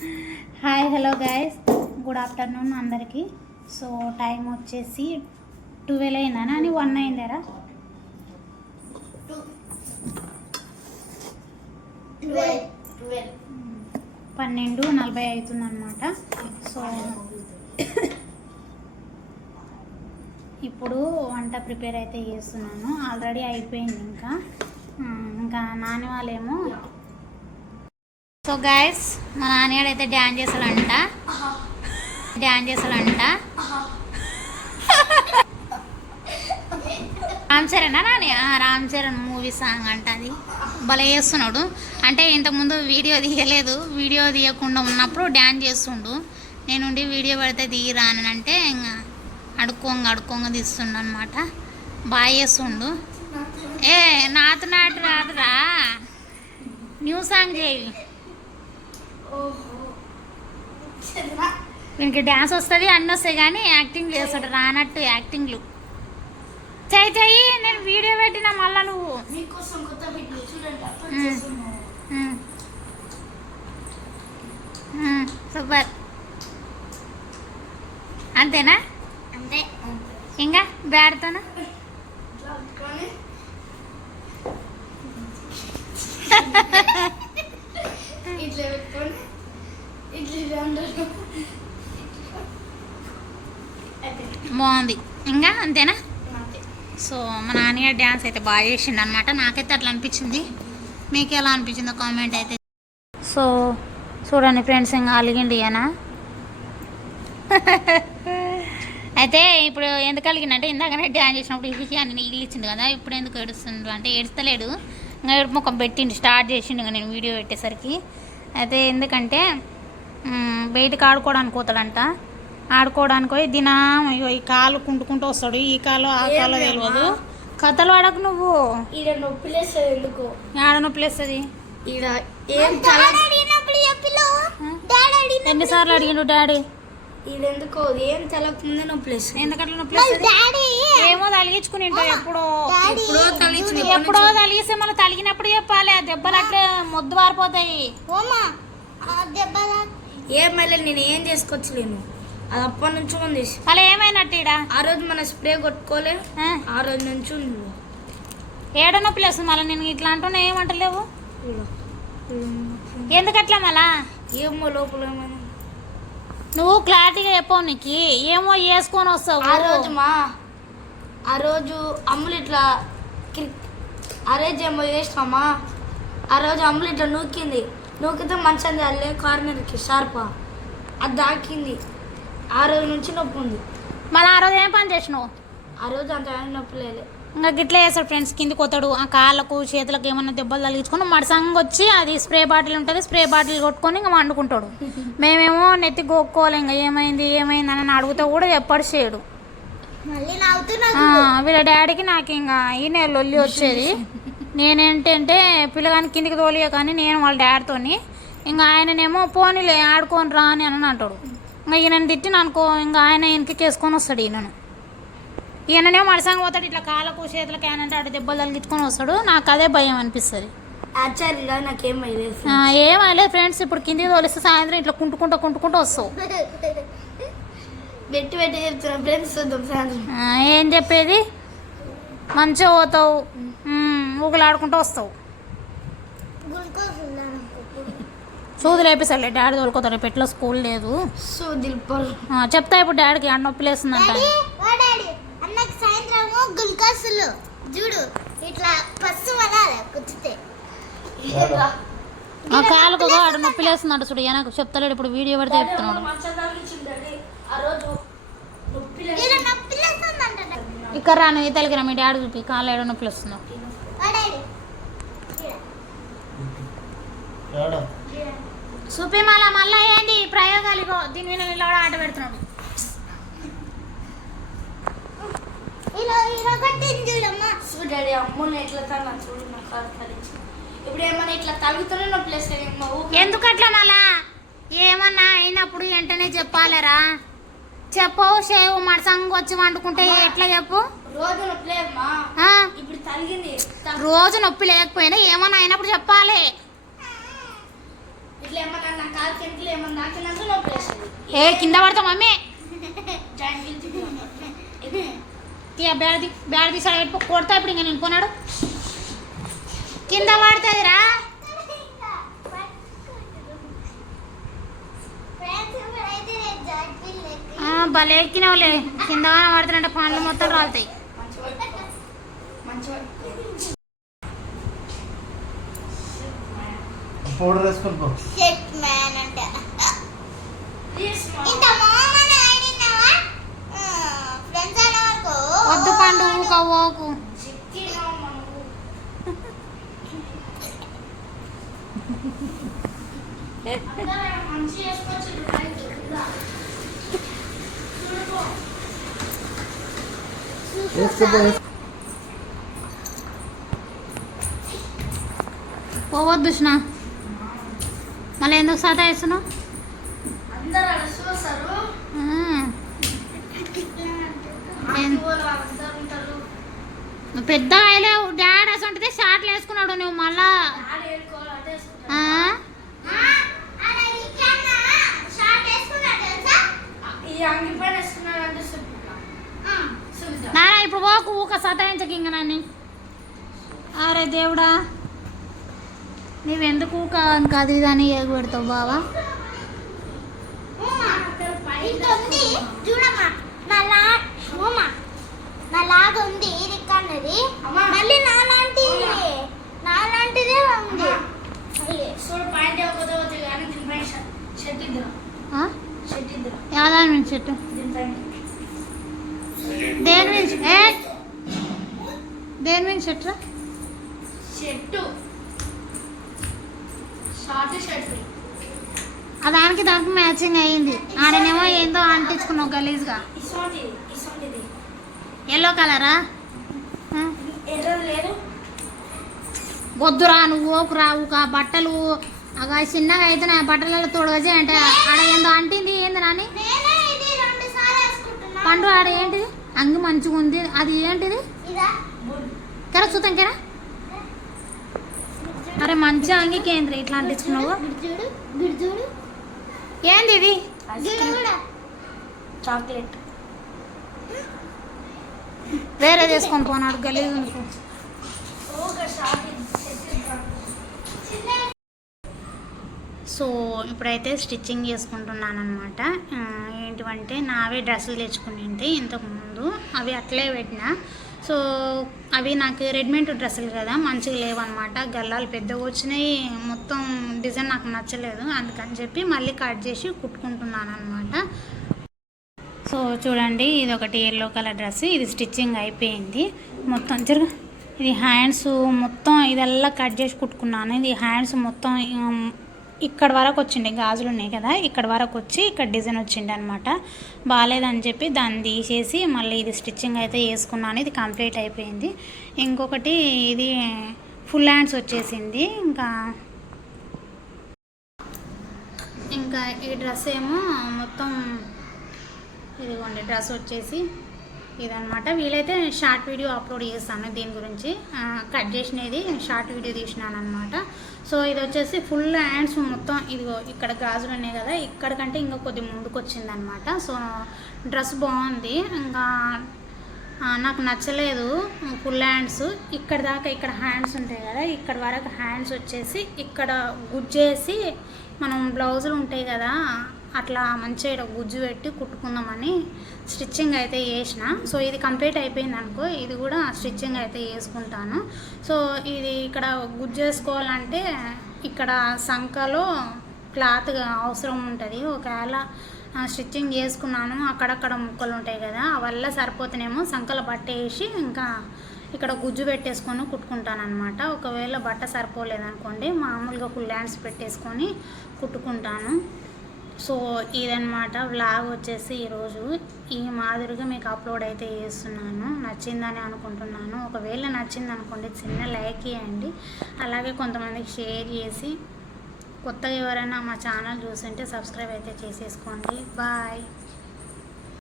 Hi hello guys, good afternoon అందరికీ. So time వచ్చేసి 12 అయిందా అని 1 అయిందారా? 12:40 అవుతుంది అనమాట. సో ఇప్పుడు వంట ప్రిపేర్ అయితే చేస్తున్నాను. ఆల్రెడీ అయిపోయింది. ఇంకా నాని వాళ్ళేమో. సో గైస్, మా నాన్నగాడు అయితే డ్యాన్స్ చేస్తాడంట. రామ్ చరణ్ నాని, రామ్ చరణ్ మూవీ సాంగ్ అంట. అది భలే చేస్తున్నాడు. అంటే ఇంతకుముందు వీడియో తీయలేదు, వీడియో తీయకుండా ఉన్నప్పుడు డ్యాన్స్ చేస్తుండు. నేనుండి వీడియో పెడితే తీయరా అని అంటే ఇంకా అడుక్కోంగా తీస్తుండు అనమాట. బాగా చేస్తుండు. నాటు రాదురా, న్యూ సాంగ్ చేయి. వీనికి డ్యాన్స్ వస్తుంది, అన్నీ వస్తాయి, కానీ యాక్టింగ్ చేస్తాడు. రానట్టు యాక్టింగ్లు చెయ్యి. నేను వీడియో పెట్టినా మళ్ళా నువ్వు సూపర్. అంతేనా? అంతే. ఇంకా బ్యాడ్తోనా? బాగుంది. ఇంకా అంతేనా? సో మా నాన్నగారు డ్యాన్స్ అయితే బాగా చేసిండు అనమాట. నాకైతే అట్లా అనిపించింది. మీకు ఎలా అనిపించిందో కామెంట్ అయితే. సో చూడండి ఫ్రెండ్స్, ఇంకా అలిగిండి అనా. అయితే ఇప్పుడు ఎందుకు అలిగిందంటే, ఇందాకనే డ్యాన్స్ చేసినప్పుడు ఇవి అని నీళ్ళు ఇచ్చిండు కదా, ఇప్పుడు ఎందుకు ఏడుస్తుండు అంటే ఏడుస్తలేడు. ఇంకా ఏడుపు ముఖం పెట్టిండు, స్టార్ట్ చేసిండు ఇంకా నేను వీడియో పెట్టేసరికి. అయితే ఎందుకంటే బయటకు ఆడుకోవడానికి పోతాడంట. ఆడుకోవడానికి పోయి దినం ఈ కాలు కుంటుకుంటూ వస్తాడు. ఈ కాలు ఆ కాలు తెలియదు. కథలు ఆడకు నువ్వు. నొప్పి లేస్తుంది. ఎందుకు ఆడ నొప్పి లేస్తుంది? ఎన్నిసార్లు అడిగిండు డాడీ? ఎందుకో ఏం తెలకుందే నొప్పి లేస్తుంది. ఎందుకట్లా నొప్పి లేస్తుంది? ఏమో తలిగించుకుని ఎప్పుడో తలిగిస్తే మనం తలిగినప్పుడు చెప్పాలి. ఆ దెబ్బలు అట్లా మొద్దు వారిపోతాయి. ఏం మళ్ళీ నేను ఏం చేసుకోవచ్చులేను. అది అప్పటి నుంచి ఉంది. అలా ఏమైనట్టు ఈడ ఆ రోజు మన స్ప్రే కొట్టుకోలే, ఆ రోజు నుంచి ఉంది. ఏడ నొప్పి లేస్తుంది మళ్ళీ. నేను ఇట్లా అంటున్నా ఏమంటలేవు. ఎందుకట్లా మళ్ళా? ఏమో లోపల ఏమైనా. నువ్వు క్లారిటీగా చెప్పవు. నీకు ఏమో వేసుకొని వస్తావు. ఆ రోజు అమ్ములు ఇట్లా ఏమో చేసినామా. ఆ రోజు అమ్ములు ఇట్లా నూకితే మంచం చాలే కార్నర్కి షార్పా అది దాకింది. ఆ రోజు నుంచి నొప్పి ఉంది. మళ్ళీ ఆ రోజు ఏం పని చేసినావు? ఆ రోజు అంత నొప్పి లేదు. ఇంకా గిట్లా చేస్తాడు ఫ్రెండ్స్. కిందికి పోతాడు, ఆ కాళ్ళకు చేతులకు ఏమన్నా దెబ్బలు తగిలించుకొని మడసంగా వచ్చి అది స్ప్రే బాటిల్ ఉంటుంది, స్ప్రే బాటిల్ కొట్టుకొని ఇంకా వండుకుంటాడు. మేమేమో నెత్తి గోక్కోవాలి. ఇంకా ఏమైంది అని అడిగితే కూడా ఎప్పటి చేయడు. వీళ్ళ డాడీకి నాకు ఇంకా ఈయన లొల్లి వచ్చేది. నేనేంటంటే పిల్లగాని కిందికి తోలియ కానీ నేను వాళ్ళ డాడీతోని ఇంకా ఆయననేమో పోనీలే ఆడుకొని రా అని అంటాడు. ఇంకా ఈయనని తిట్టిన అనుకో, ఇంకా ఆయన వెనక్కి చేసుకొని వస్తాడు. ఈయననేమో మడసంగా పోతాడు, ఇట్లా కాళ్ళకు చేతులకు ఏనంటే అటు దెబ్బలు తగిలించుకొని వస్తాడు. నాకు అదే భయం అనిపిస్తుంది. ఏమైలేదు ఫ్రెండ్స్. ఇప్పుడు కిందికి తోలిస్తే సాయంత్రం ఇట్లా కుంటుకుంటూ వస్తావు. ఏం చెప్పేది? మంచిగా పోతావు, ఊగులాడుకుంటూ వస్తావు. సూది లేపేసాడులే డాడీ తోలుకోతాడు. పెట్లో స్కూల్ లేదు. చెప్తా ఇప్పుడు డాడీకి అన్న నొప్పి లేస్తుందంట. కాలుకు ఆడు నొప్పి లేస్తుందంట. చూడు నాకు చెప్తాడు. ఇప్పుడు వీడియో పెడితే చెప్తున్నాడు. ఇక్కడ రాను ఈ తలకి రా, మీ డాడీ చూపి కాళ్ళు ఏడో నొప్పి వస్తున్నావు. చూపి మళ్ళా ఏంటి ప్రయోగాలు? దీని మీద నిలబడ ఆట పెడుతున్నాడు. ఎందుకట్లా మళ్ళా? ఏమన్నా అయినప్పుడు వెంటనే చెప్పాలరా. చెప్పవు సేవు మడసంగా వచ్చి వండుకుంటే ఎట్లా చెప్పు? రోజు నొప్పి లేకపోయినా ఏమన్నా అయినప్పుడు చెప్పాలి. ఇట్లా ఏమన్నా నా కాలు కిందలు ఏమన్నా నాకినాక నొప్పి వేస్తుంది. ఏ కింద పడతా మమ్మీ. జాయింట్ ఇక బ్యాడ్ తీసాడు పెట్టుకో, కొడతా ఇప్పుడు ఇంకా నేను కొన్నాడు కింద పడుతుందిరా. భలే ఎక్కినావులే, కింద పడుతున్నట్టు పనులు మొత్తం రాలుతాయి. పౌడర్ వేసుకొని పో. వద్దు పండు ఊకు. పోవద్దు కృష్ణ, మళ్ళీ ఎందుకు సాదా వేస్తున్నావు? అందరూ అలా చూస్తారు. పెద్ద ఆయలే డాడ్ అసంటే షార్ట్లు వేసుకున్నాడు నువ్వు మళ్ళా. నానా ఇప్పుడు పోకు ఊక సతాయించక ఇంక నన్ను. అరే దేవుడా, నువ్వెందుకు ఊక ఇంకా అది ఇది అని ఎగబెడతావు బావా? నాలాగా ఉంది ఇది కన్నది, మళ్ళీ నాలాంటిదే ఉంది. చూడు పాయింట్ ఒకటి కానీ దీనిపైన షర్ట్ ఇద్దరు యాదాని నుంచి చెట్టు దీనిపైన దేని నుంచి దేని నుంచి చెట్టు షర్టు షార్ట్ షర్ట్ దానికి మ్యాచింగ్ అయ్యింది. ఆడనేమో ఏందో అంటించుకున్నావు గలీజ్గా. ఇసోంటిది ఎల్లో కలరా? ఎర్ర లేదు. వద్దురా నువ్వు ఓకురా ఊక బట్టలు అగా చిన్నగా అయితే నా బట్టలలో తోడుగా అంటే ఆడ ఏందో అంటింది. ఏంది నాని పండు ఆడ ఏంటిది? అంగి మంచిగా ఉంది, అది ఏంటిది? కెరా చూద్దాం కెరా. అరే మంచి అంగి కేంద్ర ఇట్లా అంటించుకున్నావు. ఏంది ఇది? చాక్లెట్ వేరే చేసుకొని పోనాడు గలీజ్ ఉంది. సో ఇప్పుడైతే స్టిచ్చింగ్ చేసుకుంటున్నాను అనమాట. ఏంటివంటే నావే డ్రెస్సులు తెచ్చుకునింటే ఇంతకుముందు అవి అట్లే పెట్టిన. సో అవి నాకు రెడీమేడ్ డ్రెస్సులు కదా, మంచిగా లేవన్నమాట. గల్లాలు పెద్దగా వచ్చినాయి, మొత్తం డిజైన్ నాకు నచ్చలేదు. అందుకని చెప్పి మళ్ళీ కట్ చేసి కుట్టుకుంటున్నాను అనమాట. సో చూడండి, ఇది ఒకటి ఎల్లో కలర్ డ్రెస్, ఇది స్టిచ్చింగ్ అయిపోయింది మొత్తం. ఇది హ్యాండ్స్ మొత్తం ఇదల్లా కట్ చేసి కుట్టుకున్నాను. ఇది హ్యాండ్స్ మొత్తం ఇక్కడ వరకు వచ్చిండే, గాజులు ఉన్నాయి కదా, ఇక్కడ వరకు వచ్చి ఇక్కడ డిజైన్ వచ్చిండే అనమాట. బాగాలేదని చెప్పి దాన్ని తీసేసి మళ్ళీ ఇది స్టిచ్చింగ్ అయితే వేసుకున్నాను. ఇది కంప్లీట్ అయిపోయింది. ఇంకొకటి ఇది ఫుల్ హ్యాండ్స్ వచ్చేసింది. ఇంకా ఈ డ్రెస్ ఏమో మొత్తం ఇదిగోండి, డ్రెస్ వచ్చేసి ఇదనమాట. వీలైతే షార్ట్ వీడియో అప్లోడ్ చేస్తాను దీని గురించి. కట్ చేసినది షార్ట్ వీడియో తీసినాను అనమాట. సో ఇది వచ్చేసి ఫుల్ హ్యాండ్స్ మొత్తం ఇదిగో ఇక్కడ గాజులు ఉన్నాయి కదా, ఇక్కడికంటే ఇంకా కొద్ది ముందుకు వచ్చింది అనమాట. సో డ్రెస్ బాగుంది, ఇంకా నాకు నచ్చలేదు ఫుల్ హ్యాండ్స్. ఇక్కడ దాకా ఇక్కడ హ్యాండ్స్ ఉంటాయి కదా, ఇక్కడ వరకు హ్యాండ్స్ వచ్చేసి ఇక్కడ గుజ్జేసి మనం బ్లౌజులు ఉంటాయి కదా అట్లా మంచిగా గుజ్జు పెట్టి కుట్టుకుందామని స్టిచ్చింగ్ అయితే చేసిన. సో ఇది కంప్లీట్ అయిపోయింది అనుకో, ఇది కూడా స్టిచ్చింగ్ అయితే వేసుకుంటాను. సో ఇది ఇక్కడ గుజ్జు వేసుకోవాలంటే ఇక్కడ సంకలో క్లాత్ అవసరం ఉంటుంది. ఒకవేళ స్టిచ్చింగ్ చేసుకున్నాను అక్కడక్కడ ముక్కలు ఉంటాయి కదా, అవల్ల సరిపోతేనేమో సంకల బట్ట వేసి ఇంకా ఇక్కడ గుజ్జు పెట్టేసుకొని కుట్టుకుంటాను అనమాట. ఒకవేళ బట్ట సరిపోలేదనుకోండి మామూలుగా ఫుల్ హ్యాండ్స్ పెట్టేసుకొని కుట్టుకుంటాను. సో ఇదనమాట వ్లాగ్ వచ్చేసి ఈరోజు ఈ మాదిరిగా మీకు అప్లోడ్ అయితే చేస్తున్నాను. నచ్చిందని అనుకుంటున్నాను. ఒకవేళ నచ్చింది అనుకోండి చిన్న లైక్ ఇవ్వండి, అలాగే కొంతమందికి షేర్ చేసి కొత్తగా ఎవరైనా మా ఛానల్ చూస్తుంటే సబ్స్క్రైబ్ అయితే చేసేసుకోండి. బాయ్.